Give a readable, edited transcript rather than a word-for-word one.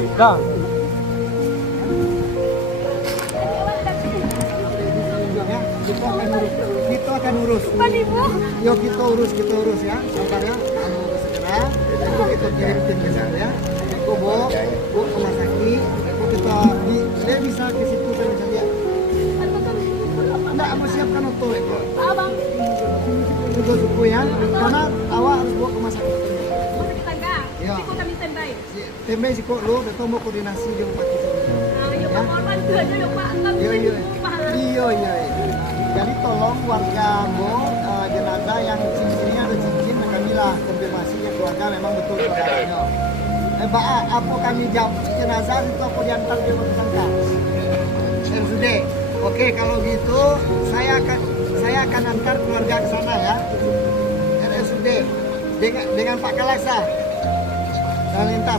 Dah. Kita akan urus. Yuk kita urus ya. Sabar ya. Anu segera. Kita kirim tim ke sana ya. Kau bawa ke rumah sakit. Kita dia bisa ke situ kan saja. Enggak mau siapkan untuk itu. Abang. Juga suku ya. Karena awak harus bawa ke rumah sakit. Ya. Tembe si kok lu, kita mau koordinasi dengan Pak Kisi. Iya. Jadi tolong warga Mo jenazah yang cincinnya ada cincin kami lah konfirmasi ya keluarga memang betul saudaranya. Apa kami jawab jenazah itu apa diantar ke tersangka? RSUD. Oke kalau gitu saya akan antar keluarga ke sana ya. RSUD dengan Pak Kalaksa. Dan lintas.